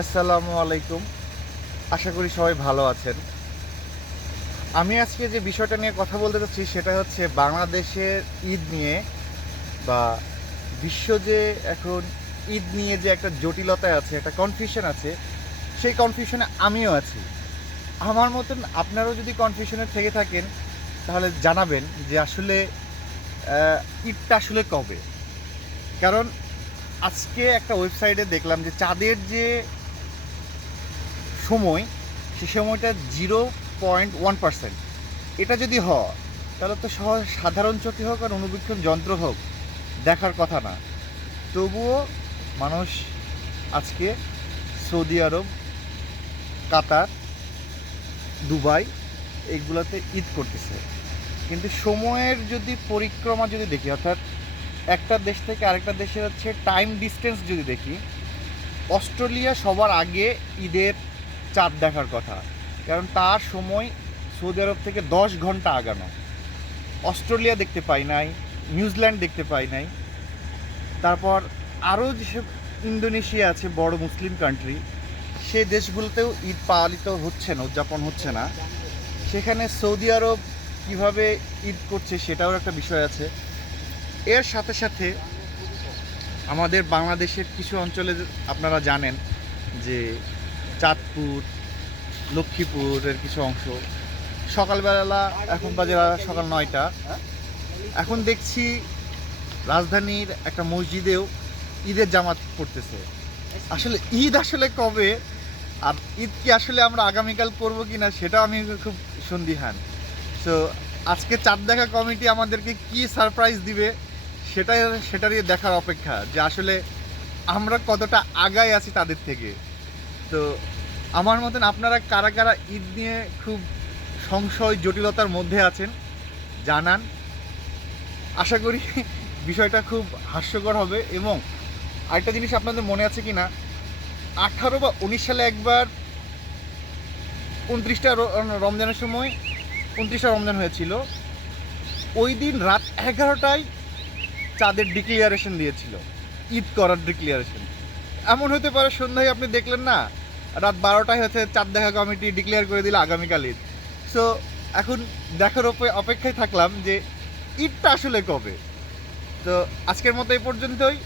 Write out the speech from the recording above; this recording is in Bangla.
আসসালামু আলাইকুম। আশা করি সবাই ভালো আছেন। আমি আজকে যে বিষয়টা নিয়ে কথা বলতে চাচ্ছি সেটা হচ্ছে বাংলাদেশের ঈদ নিয়ে বা বিশ্ব যে এখন ঈদ নিয়ে যে একটা জটিলতায় আছে, একটা কনফিউশন আছে, সেই কনফিউশনে আমিও আছি। আমার মতন আপনারাও যদি কনফিউশনে থেকে থাকেন, তাহলে জানাবেন যে আসলে ঈদটা আসলে কবে? কারণ আজকে একটা ওয়েবসাইটে দেখলাম যে চাঁদের যে সময়, সে সময়টা জিরো পয়েন্ট ওয়ান পার্সেন্ট এটা যদি হয়, তাহলে তো সহজ, সাধারণ চোখে হোক আর অনুবীক্ষণ যন্ত্র হোক, দেখার কথা না। তবুও মানুষ আজকে সৌদি আরব, কাতার, দুবাই এইগুলোতে ঈদ করতেছে। কিন্তু সময়ের যদি পরিক্রমা যদি দেখি, অর্থাৎ একটা দেশ থেকে আরেকটা দেশে হচ্ছে টাইম ডিস্টেন্স যদি দেখি, অস্ট্রেলিয়া সবার আগে ঈদের চাঁদ দেখার কথা। কারণ তার সময় সৌদি আরব থেকে দশ ঘণ্টা আগানো। অস্ট্রেলিয়া দেখতে পাই নাই, নিউজিল্যান্ড দেখতে পাই নাই। তারপর আরও যেসব ইন্দোনেশিয়া আছে, বড় মুসলিম কান্ট্রি সে দেশগুলোতেও ঈদ পালিত হচ্ছে না, উদযাপন হচ্ছে না। সেখানে সৌদি আরব কীভাবে ঈদ করছে সেটাও একটা বিষয় আছে। এর সাথে সাথে আমাদের বাংলাদেশের কিছু অঞ্চলে আপনারা জানেন যে চাঁদপুর, লক্ষ্মীপুরের কিছু অংশ। সকালবেলা এখন বাজে সকাল নয়টা। এখন দেখছি রাজধানীর একটা মসজিদেও ঈদের জামাত পড়তেছে। আসলে ঈদ আসলে কবে? আর ঈদ কি আসলে আমরা আগামীকাল করব কি না সেটাও আমি খুব সন্দিহান। তো আজকে চাঁদ দেখা কমিটি আমাদেরকে কি সারপ্রাইজ দিবে সেটাই সেটারই দেখার অপেক্ষা যে আসলে আমরা কতটা আগায় আছি তাদের থেকে। তো আমার মতন আপনারা কারা কারা ঈদ নিয়ে খুব সংশয়, জটিলতার মধ্যে আছেন, জানান। আশা করি বিষয়টা খুব হাস্যকর হবে এবং আরেকটা জিনিস আপনাদের মনে আছে কি না আঠারো বা উনিশ সালে একবার উনত্রিশটা রমজানের সময় উনত্রিশটা রমজান হয়েছিল। ওই দিন রাত এগারোটায় চাঁদের ডিক্লিয়ারেশন দিয়েছিল। ঈদ করার ডিক্লিয়ারেশন এমন হতে পারে সন্ধ্যায় আপনি দেখলেন না রাত বারোটায় হচ্ছে চাঁদ দেখা কমিটি ডিক্লেয়ার করে দিল আগামীকাল ঈদ সো এখন দেখার অপে- অপেক্ষায় থাকলাম যে ঈদটা আসলে কবে? তো আজকের মতো এই পর্যন্তই।